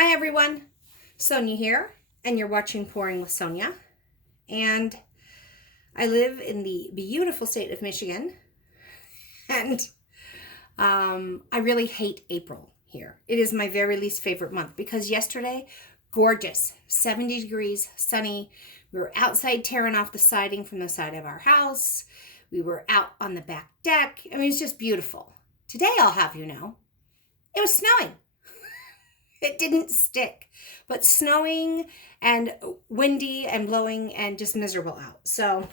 Hi everyone, Sonia here, and you're watching Pouring with Sonia. And I live in the beautiful state of Michigan, and I really hate April here. It is my very least favorite month because yesterday, gorgeous, 70 degrees, sunny. We were outside tearing off the siding from the side of our house. We were out on the back deck. I mean, it's just beautiful. Today, I'll have you know, it was snowing. It didn't stick, but snowing and windy and blowing and just miserable out. So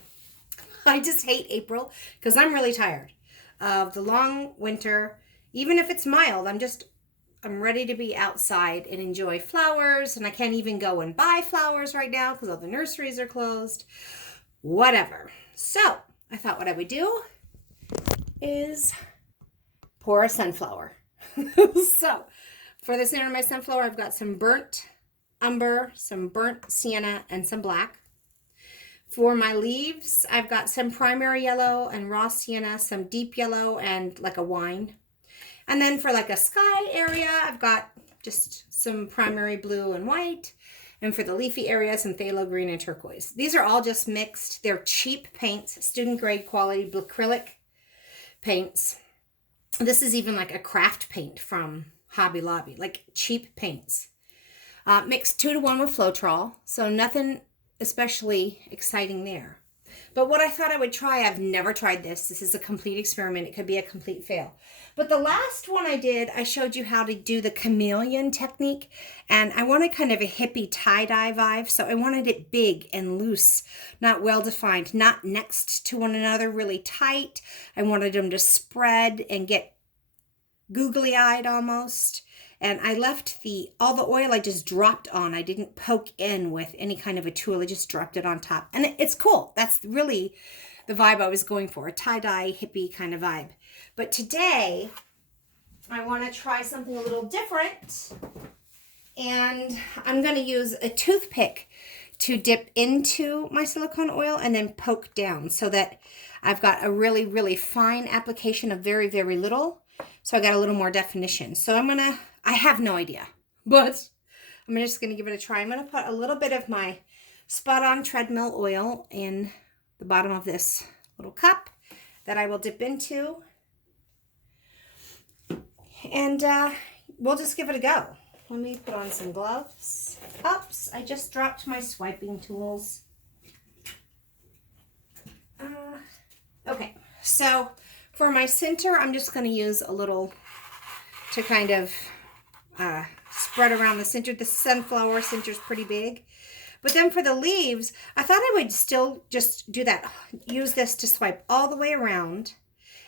I just hate April because I'm really tired of the long winter. Even if it's mild, I'm ready to be outside and enjoy flowers. And I can't even go and buy flowers right now because all the nurseries are closed. Whatever. So I thought what I would do is pour a sunflower. So for the center of my sunflower, I've got some burnt umber, some burnt sienna, and some black. For my leaves, I've got some primary yellow and raw sienna, some deep yellow, and like a wine. And then for like a sky area, I've got just some primary blue and white. And for the leafy area, some phthalo green and turquoise. These are all just mixed. They're cheap paints, student grade quality acrylic paints. This is even like a craft paint from Hobby Lobby, like cheap paints. Mixed 2-to-1 with Floetrol, so nothing especially exciting there. But what I thought I would try, I've never tried this. This is a complete experiment. It could be a complete fail. But the last one I did, I showed you how to do the chameleon technique. And I wanted kind of a hippie tie-dye vibe. So I wanted it big and loose, not well-defined, not next to one another, really tight. I wanted them to spread and get googly-eyed almost. And I left all the oil I just dropped on. I didn't poke in with any kind of a tool. I just dropped it on top. And it's cool. That's really the vibe I was going for. A tie-dye, hippie kind of vibe. But today, I want to try something a little different. And I'm going to use a toothpick to dip into my silicone oil and then poke down so that I've got a really, really fine application of very, very little. So I got a little more definition. So I have no idea, but I'm just going to give it a try. I'm going to put a little bit of my Spot On treadmill oil in the bottom of this little cup that I will dip into. And we'll just give it a go. Let me put on some gloves. Oops, I just dropped my swiping tools. Okay, so for my center, I'm just going to use a little to kind of spread around the center. The sunflower center is pretty big. But then for the leaves, I thought I would still just do that. Use this to swipe all the way around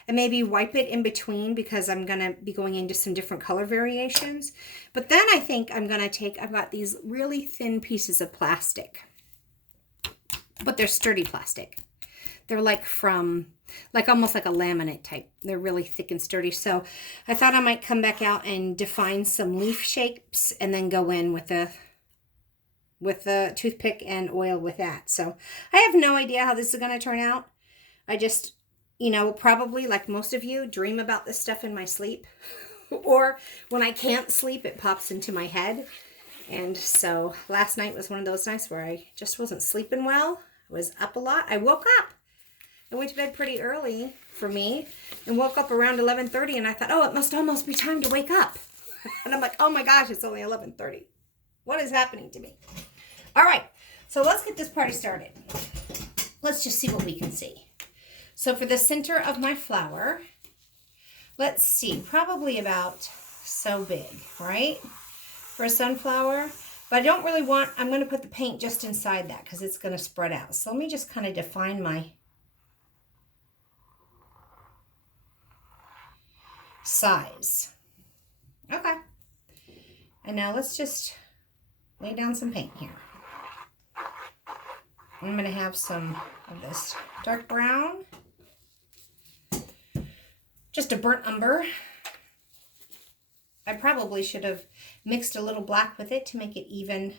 and maybe wipe it in between because I'm going to be going into some different color variations. But then I think I'm going to I've got these really thin pieces of plastic, but they're sturdy plastic. They're like almost like a laminate type. They're really thick and sturdy. So I thought I might come back out and define some leaf shapes and then go in with the toothpick and oil with that. So I have no idea how this is going to turn out. I just, probably like most of you, dream about this stuff in my sleep. Or when I can't sleep, it pops into my head. And so last night was one of those nights where I just wasn't sleeping well. I was up a lot. I woke up. I went to bed pretty early for me and woke up around 11:30 and I thought, oh, it must almost be time to wake up. And I'm like, oh my gosh, it's only 11:30. What is happening to me? All right, so let's get this party started. Let's just see what we can see. So for the center of my flower, let's see, probably about so big, right? For a sunflower. But I don't really I'm going to put the paint just inside that because it's going to spread out. So let me just kind of define my size. Okay. And now let's just lay down some paint here. I'm going to have some of this dark brown. Just a burnt umber. I probably should have mixed a little black with it to make it even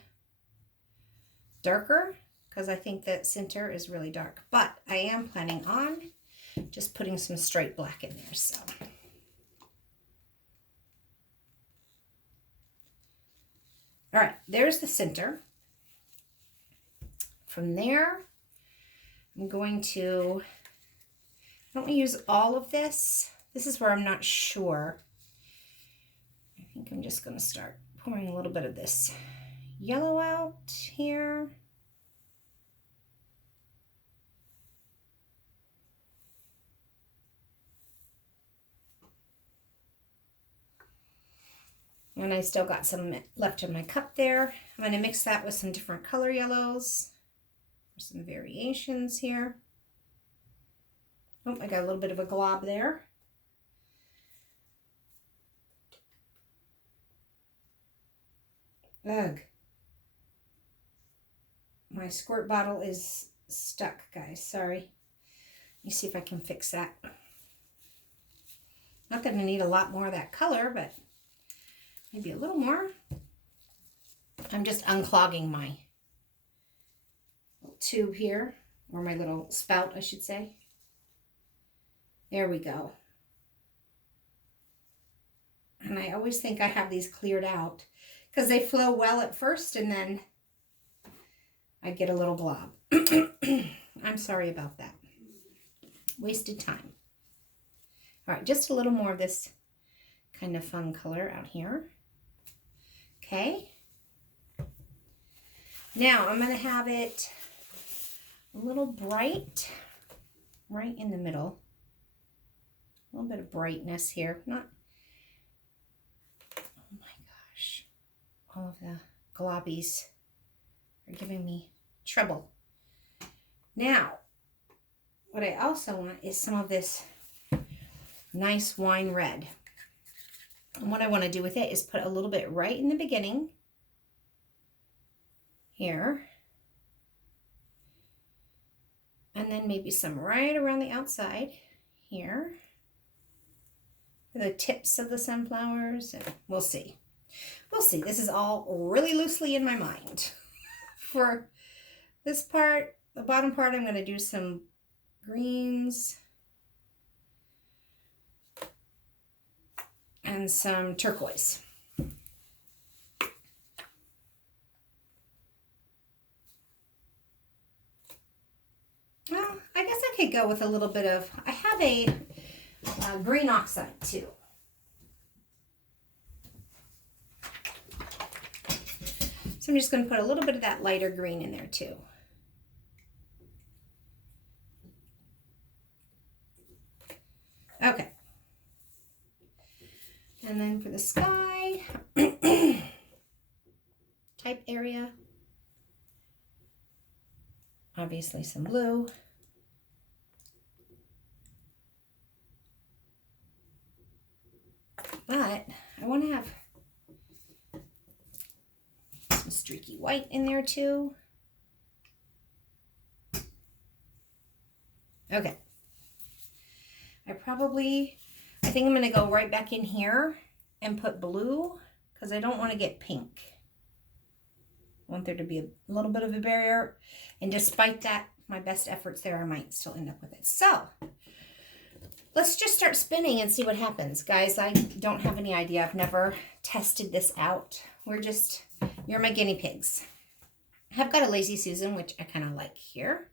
darker because I think that center is really dark. But I am planning on just putting some straight black in there. So All right, there's the center. From there, I'm going to, I don't use all of this. This is where I'm not sure. I think I'm just going to start pouring a little bit of this yellow out here. And I still got some left in my cup there. I'm going to mix that with some different color yellows. Some variations here. Oh, I got a little bit of a glob there. Ugh. My squirt bottle is stuck, guys. Sorry. Let me see if I can fix that. Not that I need a lot more of that color, but maybe a little more. I'm just unclogging my little tube here, or my little spout, I should say. There we go. And I always think I have these cleared out because they flow well at first and then I get a little glob. I'm sorry about that. Wasted time. All right, just a little more of this kind of fun color out here. Okay. Now I'm going to have it a little bright right in the middle. A little bit of brightness here. Not, oh my gosh, all of the globbies are giving me trouble. Now, what I also want is some of this nice wine red. And what I want to do with it is put a little bit right in the beginning here. And then maybe some right around the outside here. For the tips of the sunflowers. And we'll see. We'll see. This is all really loosely in my mind. For this part, the bottom part, I'm going to do some greens and some turquoise. Well, I guess I could go with a little bit of, I have a green oxide too. So I'm just going to put a little bit of that lighter green in there too. Okay. And then for the sky type area, obviously some blue. But I want to have some streaky white in there too. Okay. I think I'm going to go right back in here and put blue because I don't want to get pink. I want there to be a little bit of a barrier. And despite that, my best efforts there, I might still end up with it. So let's just start spinning and see what happens. Guys, I don't have any idea. I've never tested this out. You're my guinea pigs. I've got a Lazy Susan, which I kind of like here.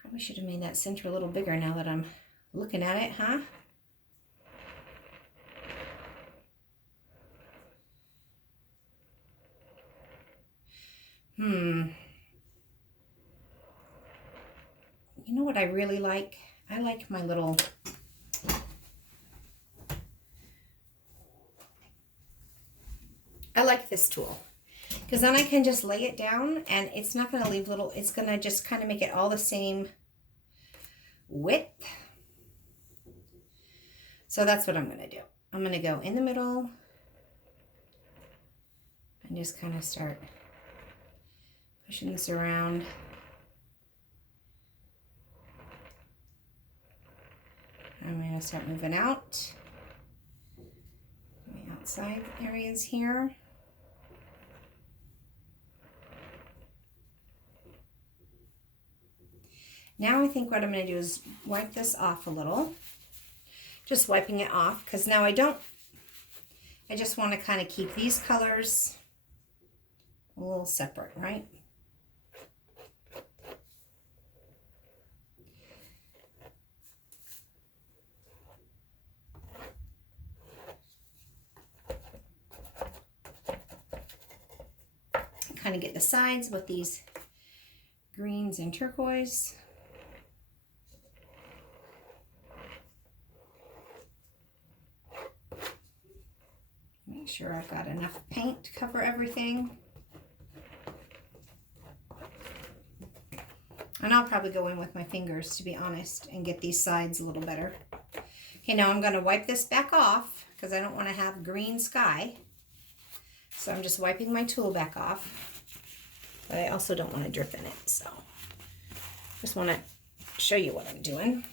Probably should have made that center a little bigger now that I'm looking at it, huh? You know what I really like? I like my little... I like this tool. Because then I can just lay it down and it's not going to leave little... It's going to just kind of make it all the same width. So that's what I'm going to do. I'm going to go in the middle and just kind of start pushing this around. I'm going to start moving out the outside areas here. Now I think what I'm going to do is wipe this off a little. Just wiping it off because now I don't I just want to kind of keep these colors a little separate, right? Kind of get the sides with these greens and turquoise. Make sure I've got enough paint to cover everything. And I'll probably go in with my fingers, to be honest, and get these sides a little better. Okay, now I'm going to wipe this back off because I don't want to have green sky. So I'm just wiping my tool back off. But I also don't want to drip in it, so just want to show you what I'm doing.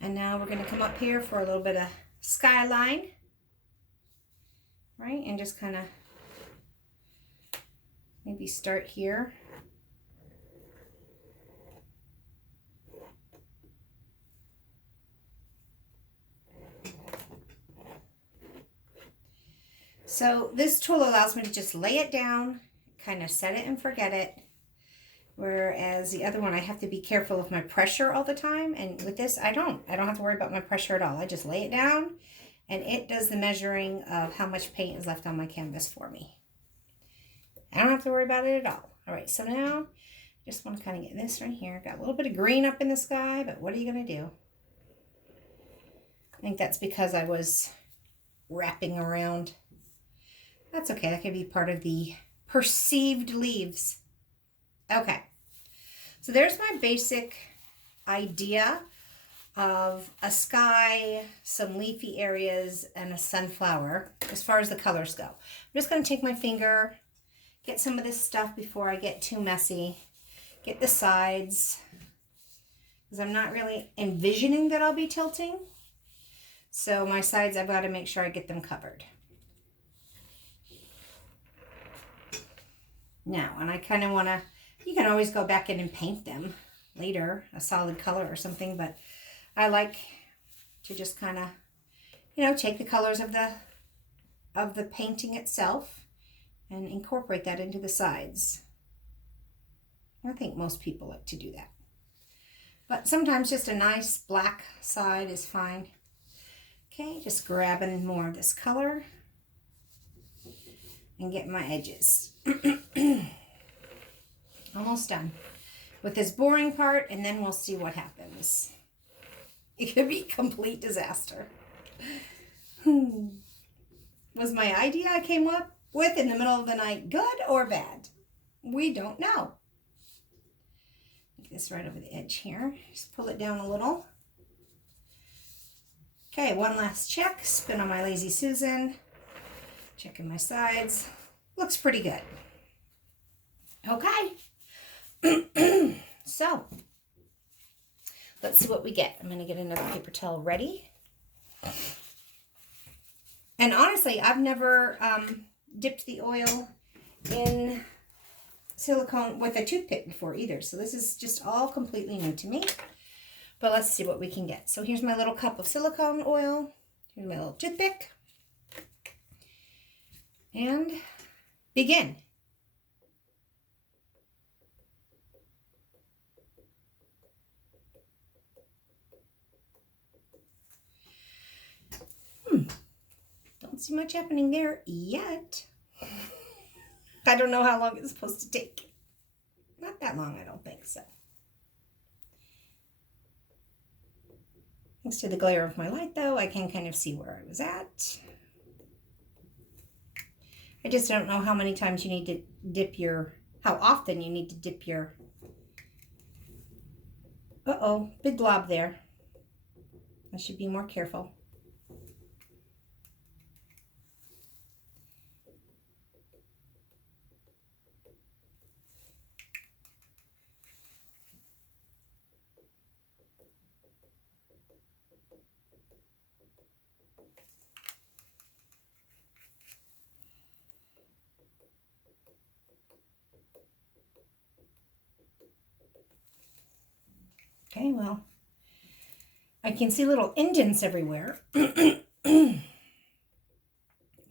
And now we're going to come up here for a little bit of skyline, right? And just kind of maybe start here. So this tool allows me to just lay it down, kind of set it and forget it. Whereas the other one, I have to be careful of my pressure all the time. And with this, I don't have to worry about my pressure at all. I just lay it down and it does the measuring of how much paint is left on my canvas for me. I don't have to worry about it at all. All right, so now I just want to kind of get this right here. Got a little bit of green up in the sky, but what are you going to do? I think that's because I was wrapping around. That's okay. That could be part of the perceived leaves. Okay. So there's my basic idea of a sky, some leafy areas, and a sunflower as far as the colors go. I'm just going to take my finger, get some of this stuff before I get too messy, get the sides, because I'm not really envisioning that I'll be tilting. So my sides, I've got to make sure I get them covered. Now, and I kind of want to, you can always go back in and paint them later, a solid color or something, but I like to just kind of, you know, take the colors of the painting itself and incorporate that into the sides. I think most people like to do that. But sometimes just a nice black side is fine. Okay, just grabbing more of this color and getting my edges. Almost done with this boring part, and then we'll see what happens. It could be a complete disaster. Was my idea I came up with in the middle of the night good or bad? We don't know. Make this right over the edge here. Just pull it down a little. Okay, one last check. Spin on my Lazy Susan. Checking my sides. Looks pretty good. Okay. So, let's see what we get. I'm going to get another paper towel ready. And honestly, I've never dipped the oil in silicone with a toothpick before either. So this is just all completely new to me. But let's see what we can get. So here's my little cup of silicone oil. Here's my little toothpick. And begin. Don't see much happening there yet. I don't know how long it's supposed to take. Not that long, I don't think so. Thanks to the glare of my light, though, I can kind of see where I was at. I just don't know how many times you need to dip your, how often you need to dip your, uh-oh, big blob there. I should be more careful. Okay, well, I can see little indents everywhere.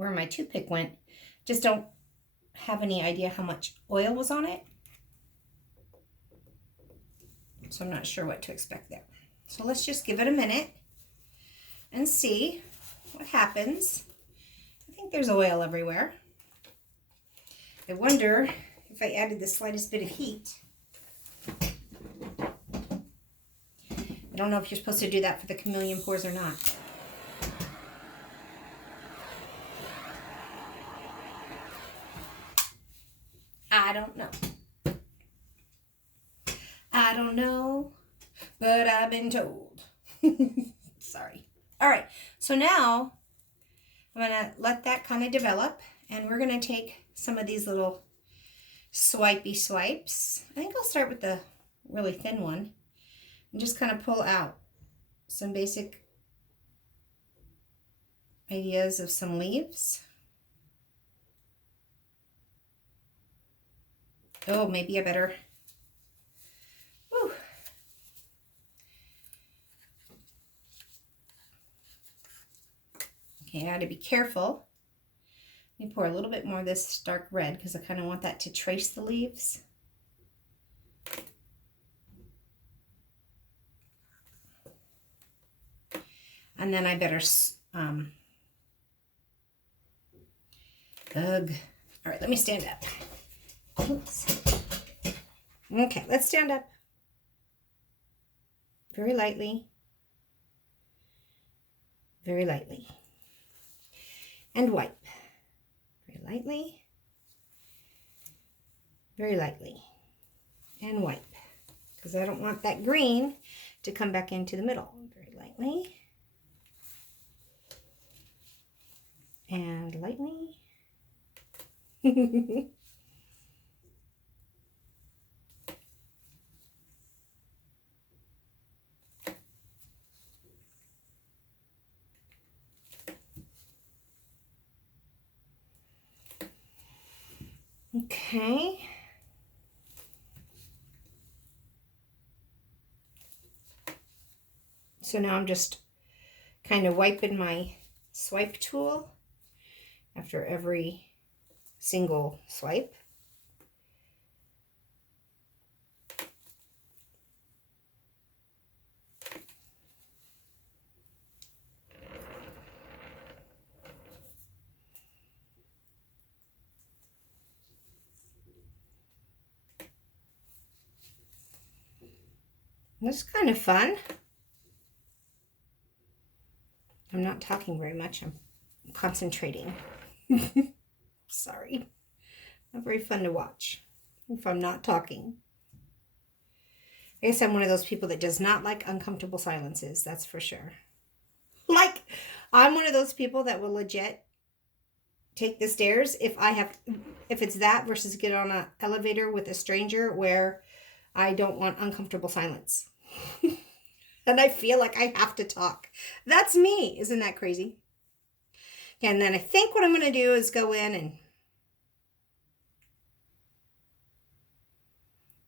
where my toothpick went. Just don't have any idea how much oil was on it. So I'm not sure what to expect there. So let's just give it a minute and see what happens. I think there's oil everywhere. I wonder if I added the slightest bit of heat. I don't know if you're supposed to do that for the chameleon pores or not. I don't know. I don't know, but I've been told. Sorry. All right, so now I'm gonna let that kind of develop, and we're gonna take some of these little swipey swipes. I think I'll start with the really thin one and just kind of pull out some basic ideas of some leaves. Oh, maybe I better. Whew. Okay, I got to be careful. Let me pour a little bit more of this dark red because I kind of want that to trace the leaves. And then I better, ugh. All right, let me stand up. Oops. Okay, let's stand up. Very lightly. Very lightly. And wipe. Very lightly. Very lightly. And wipe. Because I don't want that green to come back into the middle. Very lightly. And lightly. Okay. So now I'm just kind of wiping my swipe tool after every single swipe. This is kind of fun. I'm not talking very much. I'm concentrating. Sorry. Not very fun to watch if I'm not talking. I guess I'm one of those people that does not like uncomfortable silences. That's for sure. Like, I'm one of those people that will legit take the stairs if it's that versus get on an elevator with a stranger where I don't want uncomfortable silence. And I feel like I have to talk. That's me. Isn't that crazy? And then I think what I'm going to do is go in and,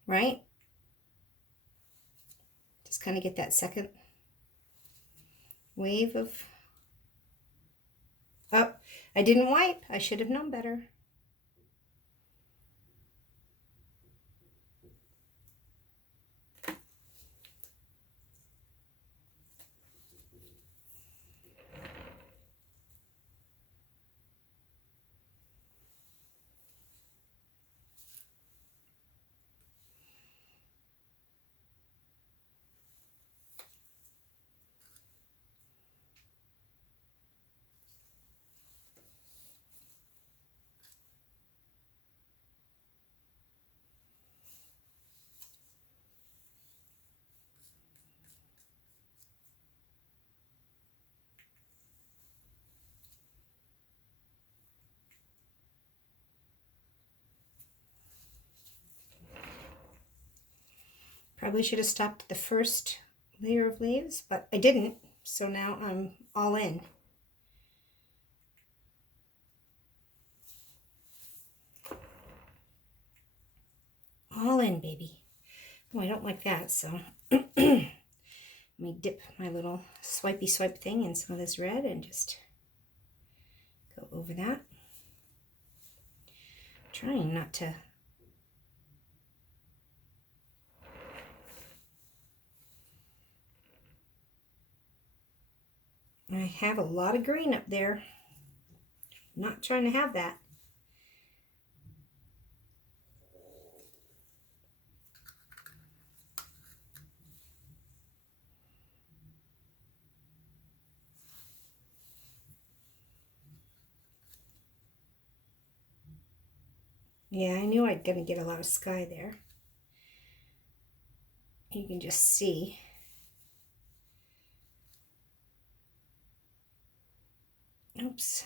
right? Just kind of get that second wave of, oh, I didn't wipe. I should have known better. Probably should have stopped at the first layer of leaves, but I didn't. So now I'm all in. All in, baby. Oh, I don't like that, so let me dip my little swipey swipe thing in some of this red and just Go over that. Trying not to I have a lot of green up there. Not trying to have that. Yeah, I knew I'd gonna get a lot of sky there. You can just see. Oops.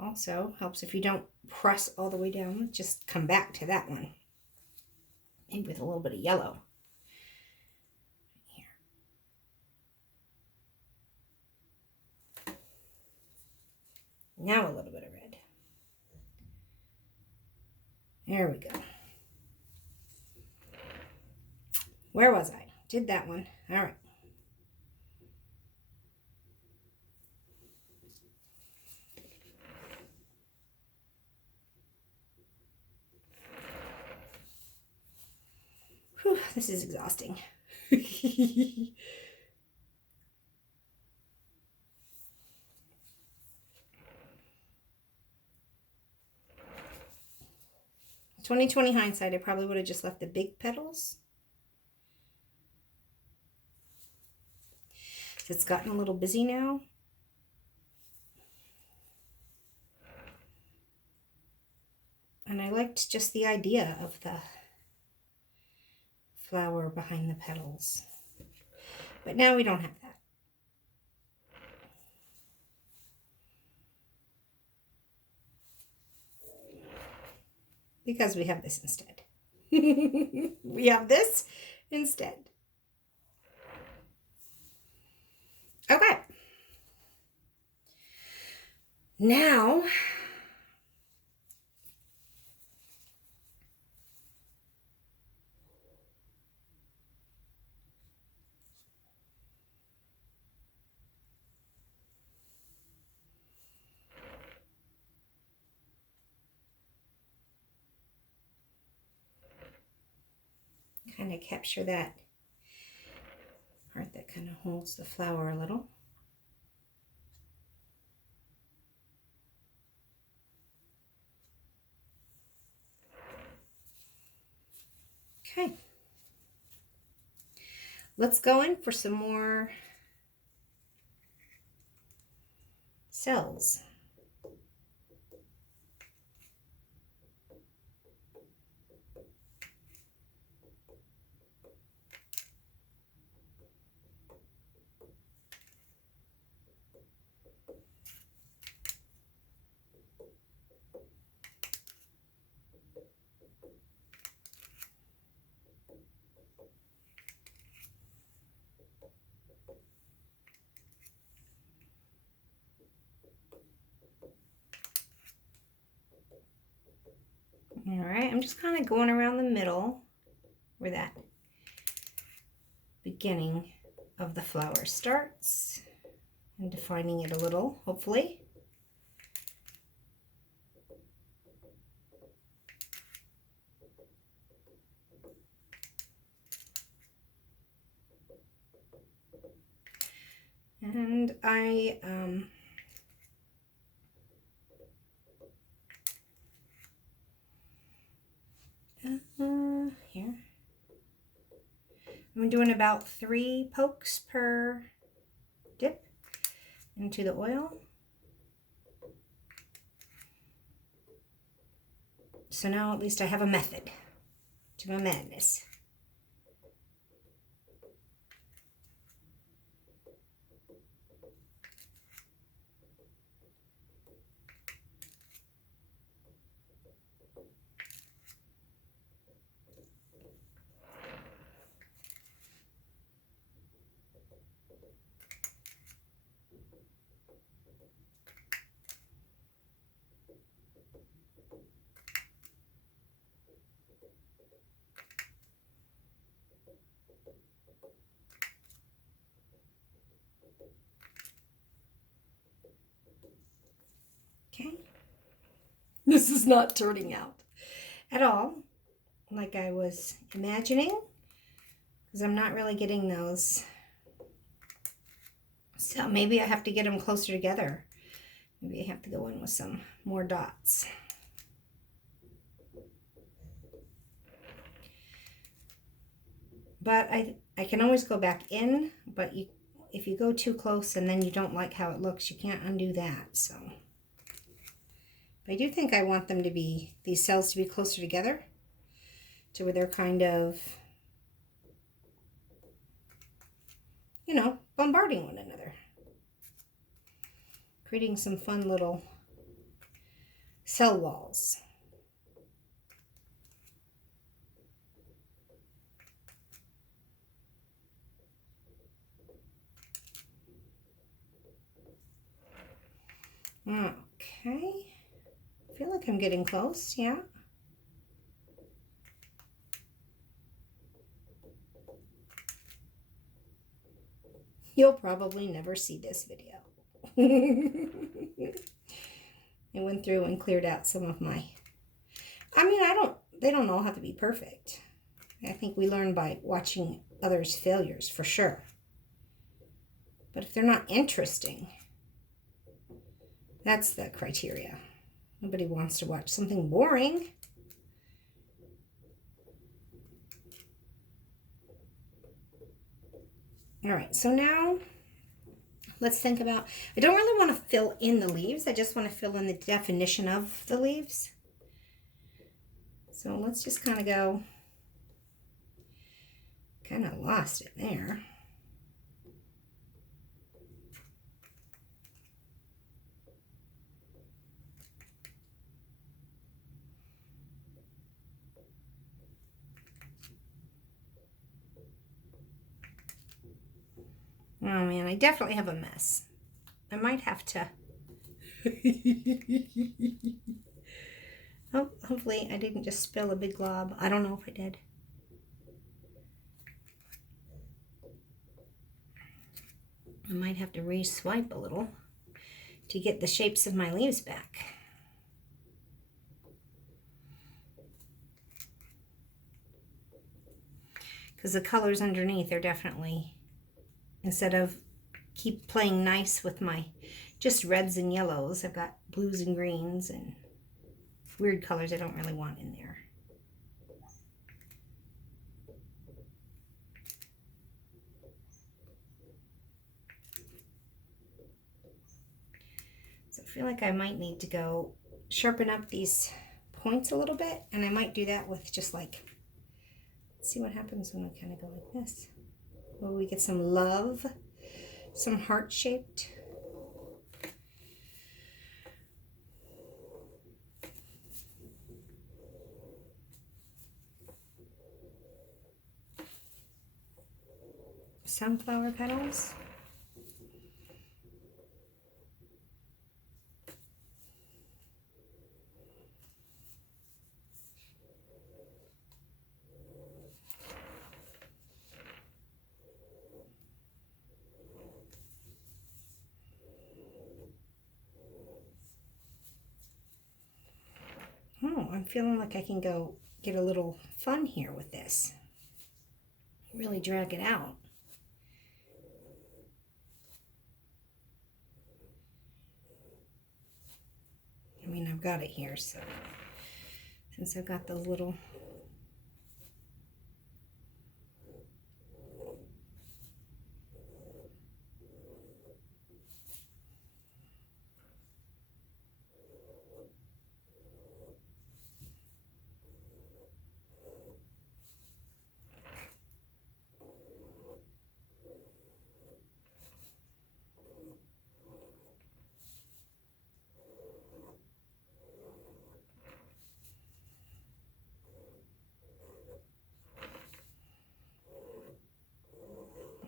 Also helps if you don't press all the way down. Just come back to that one. Maybe with a little bit of yellow. Here. Now a little bit of red. There we go. Where was I? Did that one. All right. Whew, this is exhausting. 20/20 hindsight, I probably would have just left the big petals. It's gotten a little busy now. And I liked just the idea of the flower behind the petals. But now we don't have that. Because we have this instead. We have this instead. Okay. Now, kind of capture that part that kind of holds the flower a little. Okay. Let's go in for some more cells. All right, I'm just kind of going around the middle where that beginning of the flower starts and defining it a little, hopefully. And I here. I'm doing about 3 pokes per dip into the oil. So now at least I have a method to my madness. Okay. this is not turning out at all like I was imagining, because I'm not really getting those. So maybe I have to get them closer together. Maybe I have to go in with some more dots. But I can always go back in, but if you go too close and then you don't like how it looks, you can't undo that. So but I do think I want them to be, these cells to be closer together to where they're kind of, you know, bombarding one another. Creating some fun little cell walls. Okay. I feel like I'm getting close, yeah. You'll probably never see this video. I went through and cleared out some of my, I mean, they don't all have to be perfect. I think we learn by watching others' failures, for sure. But if they're not interesting, that's the criteria. Nobody wants to watch something boring. All right, so now let's think about, I don't really want to fill in the leaves. I just want to fill in the definition of the leaves. So let's just kind of go, kind of lost it there. Oh man, I definitely have a mess. I might have to. Oh, hopefully I didn't just spill a big glob. I don't know if I did. I might have to re-swipe a little to get the shapes of my leaves back. Because the colors underneath are definitely, instead of keep playing nice with my just reds and yellows, I've got blues and greens and weird colors I don't really want in there. So I feel like I might need to go sharpen up these points a little bit, and I might do that with just like, let's see what happens when we kind of go like this. Will we get some love, some heart-shaped? Sunflower petals. Oh, I'm feeling like I can go get a little fun here with this. Really drag it out. I mean, I've got it here, so since I've got those little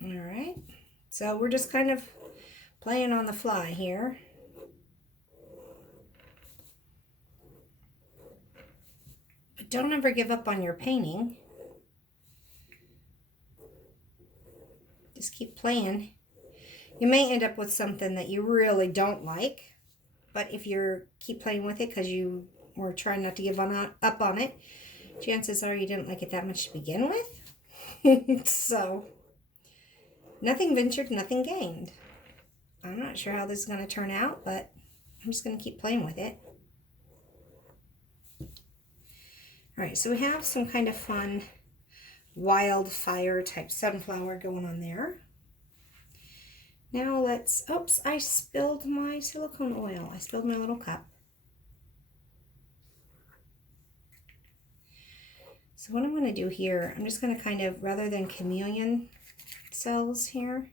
all right, so we're just kind of playing on the fly here. But don't ever give up on your painting. Just keep playing. You may end up with something that you really don't like, but if you keep playing with it because you or trying not to give up on it, chances are you didn't like it that much to begin with. So, nothing ventured, nothing gained. I'm not sure how this is going to turn out, but I'm just going to keep playing with it. Alright, so we have some kind of fun wildfire type sunflower going on there. Now let's, oops, I spilled my silicone oil. I spilled my little cup. So what I'm going to do here, I'm just going to kind of, rather than chameleon cells here,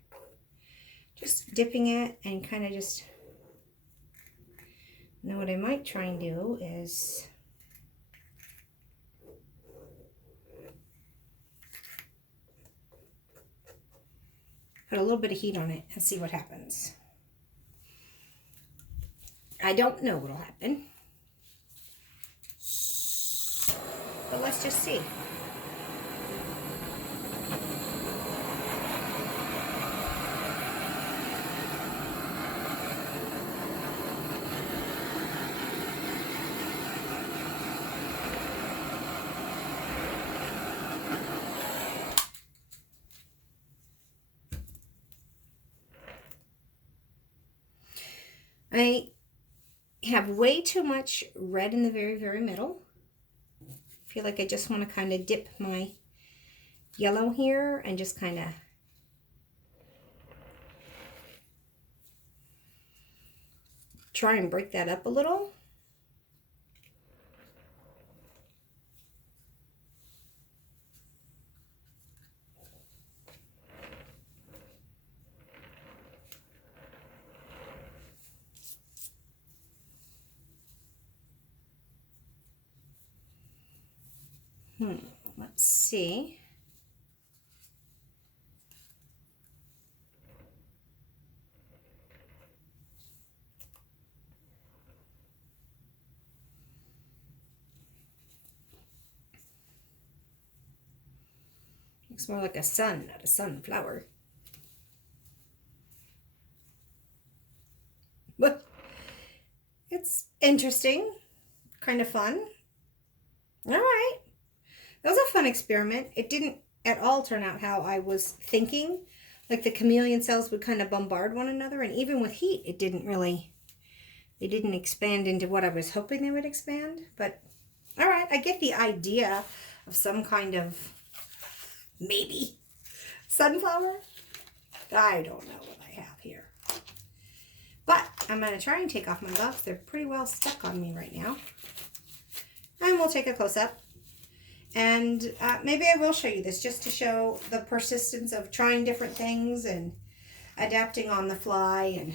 just dipping it and kind of just, now what I might try and do is put a little bit of heat on it and see what happens. I don't know what'll happen, but let's just see. I have way too much red in the very, very middle. I feel like I just want to kind of dip my yellow here and just kind of try and break that up a little. Let's see. Looks more like a sun, not a sunflower. But it's interesting, kind of fun. All right. That was a fun experiment. It didn't at all turn out how I was thinking. Like the chameleon cells would kind of bombard one another, and even with heat, it didn't really, they didn't expand into what I was hoping they would expand. But, all right, I get the idea of some kind of, maybe, sunflower. I don't know what I have here. But I'm going to try and take off my gloves. They're pretty well stuck on me right now. And we'll take a close-up. And maybe I will show you this just to show the persistence of trying different things and adapting on the fly and